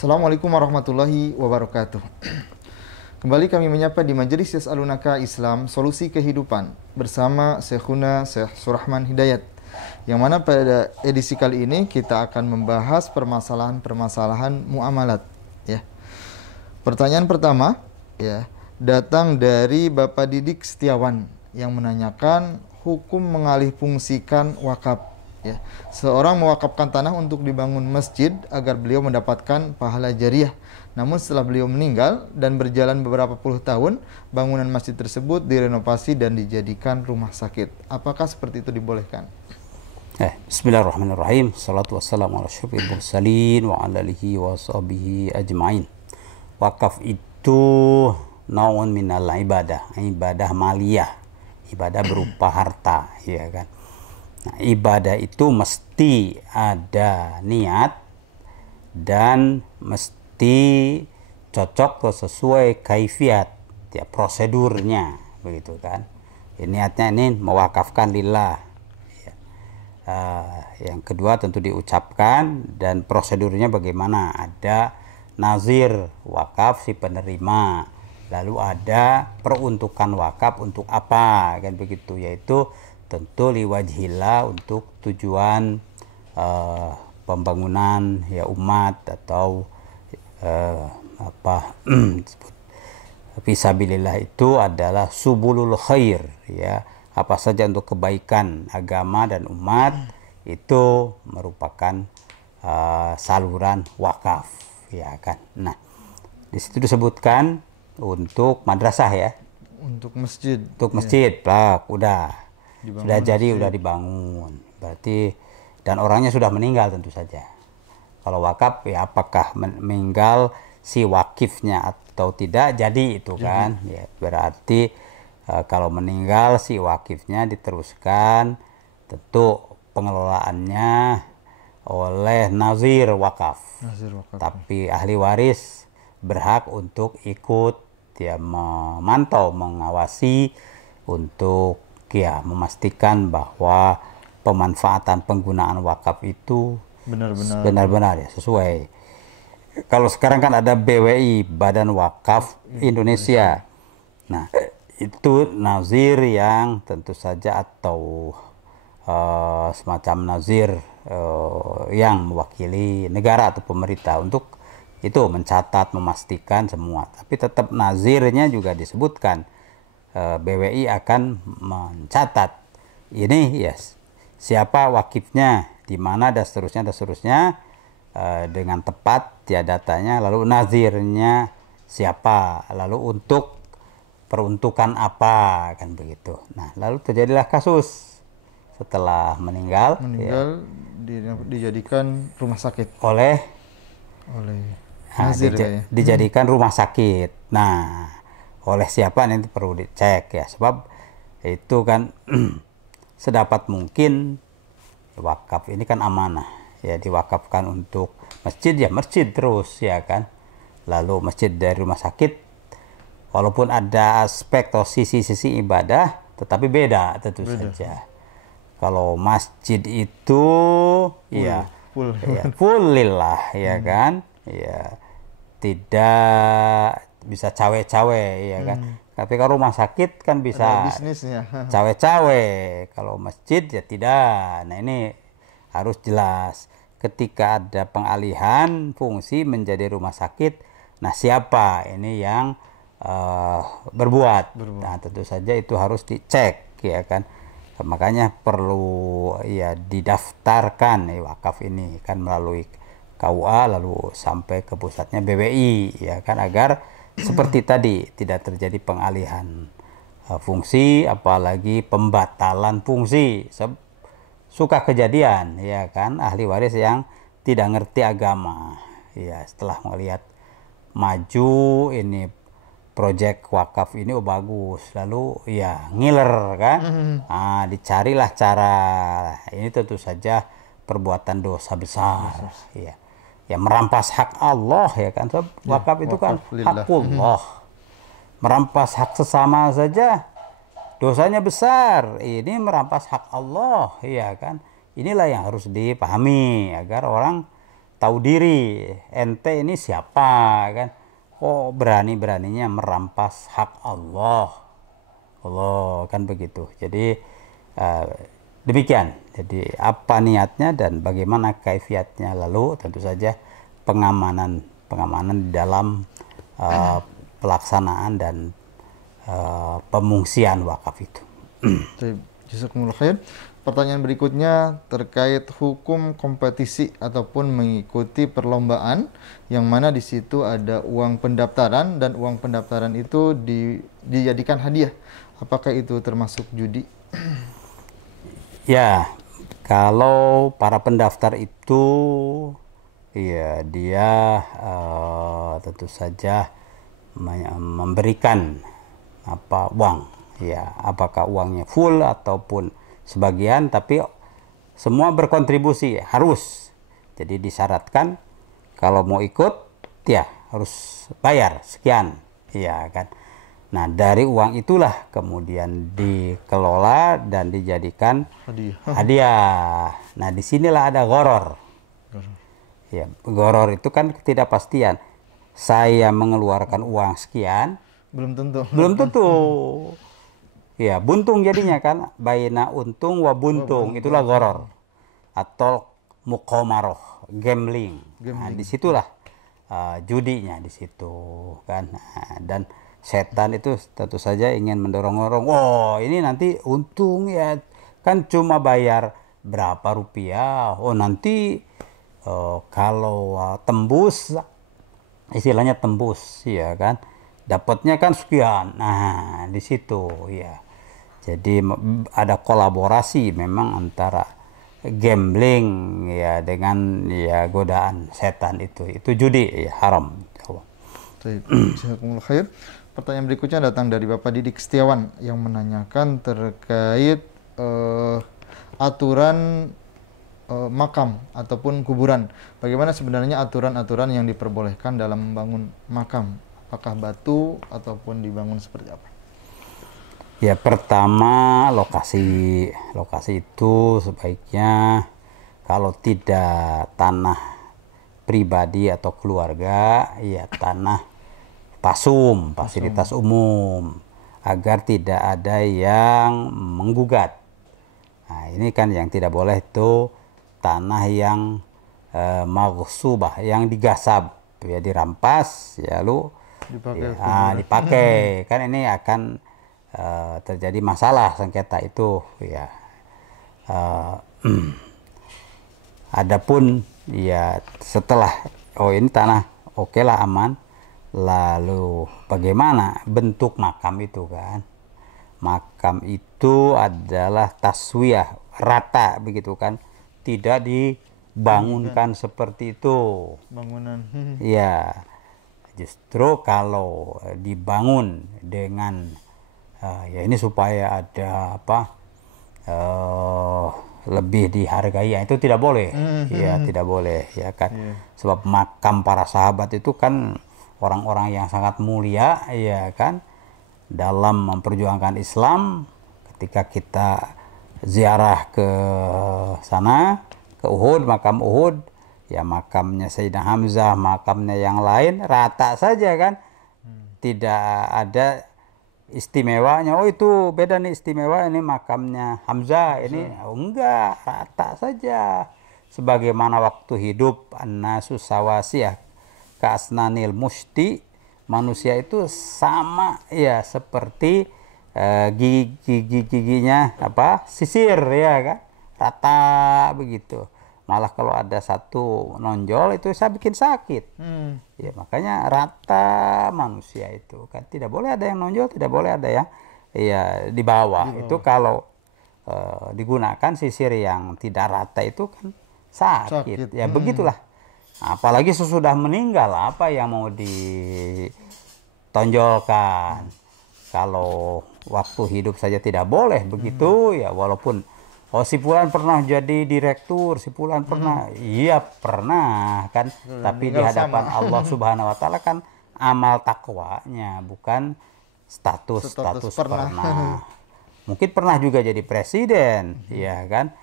Assalamualaikum warahmatullahi wabarakatuh. Kembali kami menyapa di Majelis Yas'alunaka Islam Solusi Kehidupan bersama Syekhuna Syekh Surahman Hidayat. Yang mana pada edisi kali ini kita akan membahas permasalahan-permasalahan muamalat, ya. Pertanyaan pertama, ya, datang dari Bapak Didik Setiawan yang menanyakan hukum mengalihfungsikan wakaf. Ya, seorang mewakafkan tanah untuk dibangun masjid agar beliau mendapatkan pahala jariah. Namun setelah beliau meninggal dan berjalan beberapa puluh tahun, bangunan masjid tersebut direnovasi dan dijadikan rumah sakit. Apakah seperti itu dibolehkan? Bismillahirrahmanirrahim. Salatu wassalamu ala asyrofil mursalin wa ala alihi wa sahbihi ajma'in. Wakaf itu naun minal ibadah, ibadah maliyah, ibadah berupa harta, ya kan. Nah, ibadah itu mesti ada niat dan mesti cocok atau sesuai kaifiat, ya, prosedurnya, begitu kan. Niatnya ini mewakafkan lillah. Ya. Yang kedua tentu diucapkan dan prosedurnya bagaimana. Ada nazir wakaf si penerima, lalu ada peruntukan wakaf untuk apa, kan begitu, yaitu tentu liwajhillah, untuk tujuan pembangunan ya umat atau fisabilillah itu adalah subulul khair, ya, apa saja untuk kebaikan agama dan umat itu merupakan saluran wakaf, ya kan. Nah, di situ disebutkan untuk madrasah, ya, untuk masjid plak udah dibangun, sudah jadi masjid. Udah dibangun berarti, dan orangnya sudah meninggal tentu saja. Kalau wakaf, ya, apakah meninggal si wakifnya atau tidak jadi itu kan, ya, berarti kalau meninggal si wakifnya diteruskan, tentu pengelolaannya oleh nazir wakaf. Tapi ahli waris berhak untuk ikut, ya, memantau, mengawasi untuk, ya, memastikan bahwa pemanfaatan penggunaan wakaf itu benar-benar ya, sesuai. Kalau sekarang kan ada BWI, Badan Wakaf Indonesia. Nah, itu nazir yang tentu saja atau semacam nazir yang mewakili negara atau pemerintah untuk itu mencatat, memastikan semua. Tapi tetap nazirnya juga disebutkan. BWI akan mencatat ini, yes, siapa wakifnya, di mana, dan seterusnya dengan tepat, ya, datanya, lalu nazirnya siapa, lalu untuk peruntukan apa, kan begitu. Nah, lalu terjadilah kasus setelah meninggal ya, dijadikan rumah sakit oleh nazir, dijadikan rumah sakit. Nah, oleh siapa nanti perlu dicek, ya, sebab itu kan sedapat mungkin wakaf ini kan amanah, ya, diwakafkan untuk masjid, ya masjid terus, ya kan. Lalu masjid dari rumah sakit, walaupun ada aspek atau sisi-sisi ibadah, tetapi beda tentu saja. Kalau masjid itu full lillah, ya kan, ya, tidak bisa cawe-cawe, ya kan. Tapi kalau rumah sakit kan bisa cawe-cawe. Kalau masjid, ya tidak. Nah, ini harus jelas. Ketika ada pengalihan fungsi menjadi rumah sakit, nah, siapa ini yang berbuat. Nah, tentu saja itu harus dicek, ya kan. Makanya perlu, ya, didaftarkan, ya, wakaf ini kan melalui KUA lalu sampai ke pusatnya BWI, ya kan, agar seperti tadi tidak terjadi pengalihan fungsi, apalagi pembatalan fungsi. Suka kejadian, ya kan, ahli waris yang tidak ngerti agama, ya, setelah melihat maju ini proyek wakaf ini, oh bagus, lalu, ya, ngiler kan. Nah, dicarilah cara. Ini tentu saja perbuatan dosa besar, ya. Ya, merampas hak Allah, ya kan. So, wakaf itu kan hakullah. Merampas hak sesama saja dosanya besar. Ini merampas hak Allah, ya kan. Inilah yang harus dipahami agar orang tahu diri, ente ini siapa kan? Oh berani-beraninya merampas hak Allah, kan begitu. Jadi demikian. Jadi apa niatnya dan bagaimana kaifiatnya, lalu tentu saja pengamanan di dalam pelaksanaan dan pemungsian wakaf itu. Jazakumullah khair. Pertanyaan berikutnya terkait hukum kompetisi ataupun mengikuti perlombaan yang mana di situ ada uang pendaftaran dan uang pendaftaran itu dijadikan hadiah. Apakah itu termasuk judi? Ya, kalau para pendaftar itu ya dia tentu saja memberikan uang, ya, apakah uangnya full ataupun sebagian, tapi semua berkontribusi harus. Jadi disyaratkan kalau mau ikut ya harus bayar sekian, ya kan. Nah dari uang itulah kemudian dikelola dan dijadikan hadiah. Nah disinilah ada gharar. Ya, gharar itu kan ketidakpastian. Saya mengeluarkan uang sekian, belum tentu. Ya, buntung jadinya kan, baina untung wa buntung, itulah gharar. Atau muqamaroh, gambling. Nah, disitulah judinya di situ kan. Nah, dan setan itu tentu saja ingin mendorong-dorong, oh ini nanti untung ya, kan cuma bayar berapa rupiah, oh nanti kalau tembus, istilahnya tembus ya kan, dapatnya kan sekian. Nah di situ ya, jadi ada kolaborasi memang antara gambling ya dengan ya godaan setan, itu judi ya, haram. Jazakumullah khair. Pertanyaan berikutnya datang dari Bapak Didik Setiawan yang menanyakan terkait aturan makam ataupun kuburan. Bagaimana sebenarnya aturan-aturan yang diperbolehkan dalam membangun makam? Apakah batu ataupun dibangun seperti apa? Ya, pertama lokasi itu sebaiknya kalau tidak tanah pribadi atau keluarga, ya tanah pasum, fasilitas umum, agar tidak ada yang menggugat. Nah ini kan yang tidak boleh itu tanah yang maghsubah, yang digasab, ya dirampas, ya lu dipakai, kan ini akan terjadi masalah sengketa itu ya. Adapun ya setelah ini tanah oke lah, aman, lalu bagaimana bentuk makam itu kan? Makam itu adalah taswiyah, rata begitu kan, tidak dibangunkan seperti itu bangunan. Ya, justru kalau dibangun dengan ya ini supaya ada lebih dihargai, ya itu tidak boleh. Ya tidak boleh ya kan. Sebab makam para sahabat itu kan orang-orang yang sangat mulia ya kan, dalam memperjuangkan Islam. Ketika kita ziarah ke sana, ke Uhud, makam Uhud, ya makamnya Sayyidina Hamzah, makamnya yang lain rata saja kan, tidak ada istimewanya. Oh itu beda nih, istimewa ini makamnya Hamzah, ini enggak, rata saja. Sebagaimana waktu hidup an-nasu sawasiyah ka'asnanil mushti, manusia itu sama ya seperti giginya sisir ya kan, rata begitu. Malah kalau ada satu nonjol itu saya bikin sakit. Ya makanya rata manusia itu kan, tidak boleh ada yang nonjol, tidak boleh ada yang ya di bawah. Itu kalau digunakan sisir yang tidak rata itu kan sakit. Ya begitulah. Apalagi sesudah meninggal, apa yang mau ditonjolkan? Kalau waktu hidup saja tidak boleh begitu ya, walaupun si Fulan pernah jadi direktur, si Fulan pernah, iya pernah kan, tapi di hadapan Allah Subhanahu wa taala kan amal takwanya, bukan status pernah. Mungkin pernah juga jadi presiden, ya kan.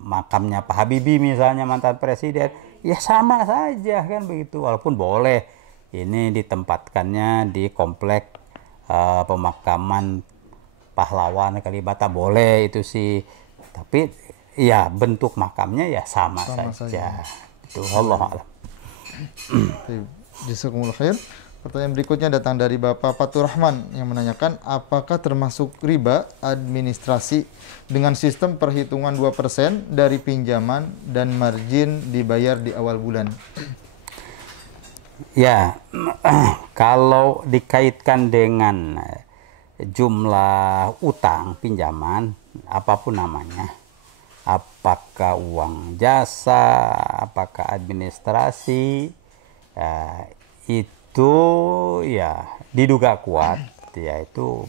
Makamnya Pak Habibie misalnya, mantan presiden, ya sama saja kan begitu. Walaupun boleh ini ditempatkannya di komplek pemakaman pahlawan Kalibata, boleh itu sih. Tapi ya bentuk makamnya ya sama saja. Itu Allah alam. Jazakumullah khair. Pertanyaan berikutnya datang dari Bapak Fatur Rahman yang menanyakan apakah termasuk riba administrasi dengan sistem perhitungan 2% dari pinjaman dan margin dibayar di awal bulan. Ya, kalau dikaitkan dengan jumlah utang pinjaman apapun namanya, apakah uang jasa, apakah administrasi, itu ya diduga kuat, yaitu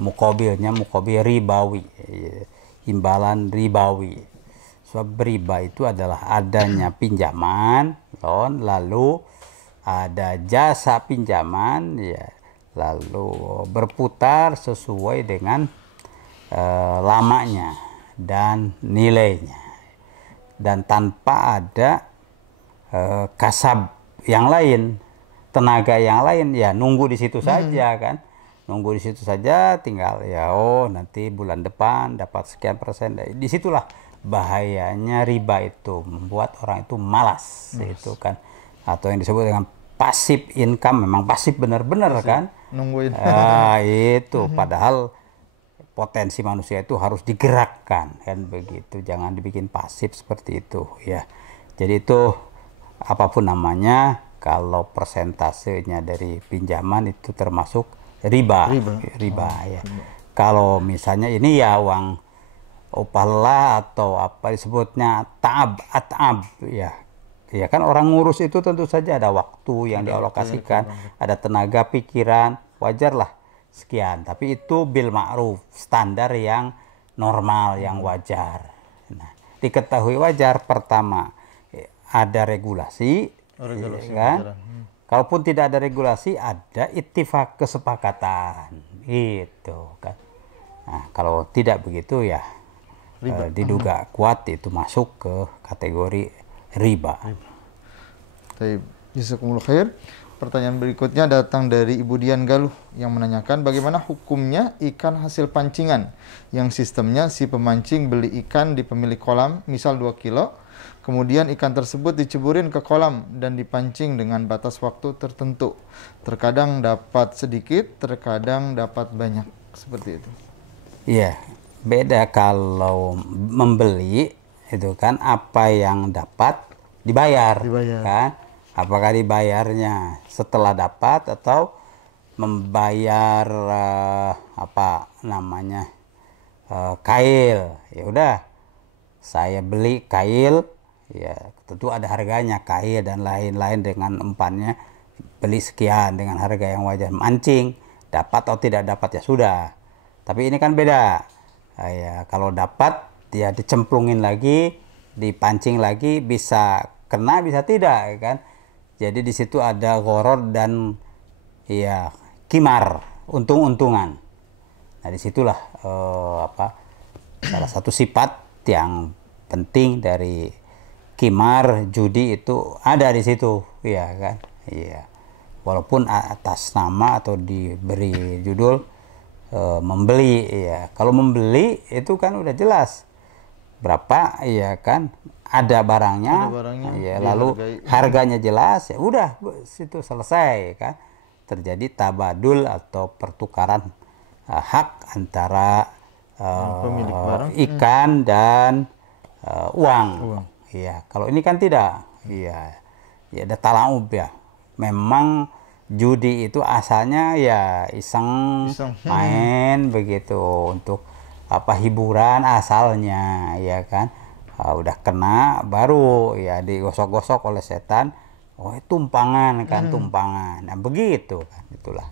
mukobilnya mukobil ribawi, imbalan ribawi. Sebab riba itu adalah adanya pinjaman, loan, lalu ada jasa pinjaman, ya, lalu berputar sesuai dengan lamanya dan nilainya, dan tanpa ada kasab yang lain, tenaga yang lain, ya nunggu di situ saja kan, nunggu di situ saja, tinggal ya nanti bulan depan dapat sekian persen. Disitulah bahayanya riba itu, membuat orang itu malas itu kan, atau yang disebut dengan pasif income. Memang pasif benar-benar kan, nungguin. Itu padahal potensi manusia itu harus digerakkan kan begitu, jangan dibikin pasif seperti itu ya. Jadi itu apapun namanya, kalau persentasenya dari pinjaman itu termasuk riba ya. Kalau misalnya ini ya uang upah atau apa disebutnya ta'ab ya. Ya kan orang ngurus itu tentu saja ada waktu yang dialokasikan, ada tenaga pikiran, wajarlah sekian. Tapi itu bil ma'ruf, standar yang normal, yang wajar. Nah, diketahui wajar, pertama ada regulasi kan? Kalaupun tidak ada regulasi, ada ittifaq, kesepakatan itu kan. Nah, kalau tidak begitu ya diduga kuat itu masuk ke kategori riba. Baik, jazakumullah khair. Pertanyaan berikutnya datang dari Ibu Dian Galuh yang menanyakan bagaimana hukumnya ikan hasil pancingan yang sistemnya si pemancing beli ikan di pemilik kolam, misal 2 kilo, kemudian ikan tersebut diceburin ke kolam dan dipancing dengan batas waktu tertentu. Terkadang dapat sedikit, terkadang dapat banyak, seperti itu. Iya, beda kalau membeli itu kan, apa yang dapat dibayar. Kan? Apakah dibayarnya setelah dapat atau membayar kail. Ya udah, saya beli kail, ya tentu ada harganya, kail dan lain-lain dengan umpannya, beli sekian dengan harga yang wajar. Mancing dapat atau tidak dapat ya sudah. Tapi ini kan beda. Ya, kalau dapat dia dicemplungin lagi, dipancing lagi, bisa kena bisa tidak kan. Jadi di situ ada gharar dan ya kimar, untung-untungan. Nah, disitulah salah satu sifat yang penting dari kimar judi itu ada di situ, ya kan? Iya. Walaupun atas nama atau diberi judul membeli, ya. Kalau membeli itu kan udah jelas berapa, ya kan? Ada barangnya, ya, lalu harganya jelas, ya udah situ selesai kan. Terjadi tabadul atau pertukaran hak antara pemilik barang, ikan dan uang. Iya, kalau ini kan tidak. Iya. Ya ada talaub ya. Memang judi itu asalnya ya iseng. Main begitu untuk hiburan asalnya, ya kan. Udah kena baru ya digosok-gosok oleh setan. Oh, tumpangan kan, tumpangan. Nah, begitu kan, itulah.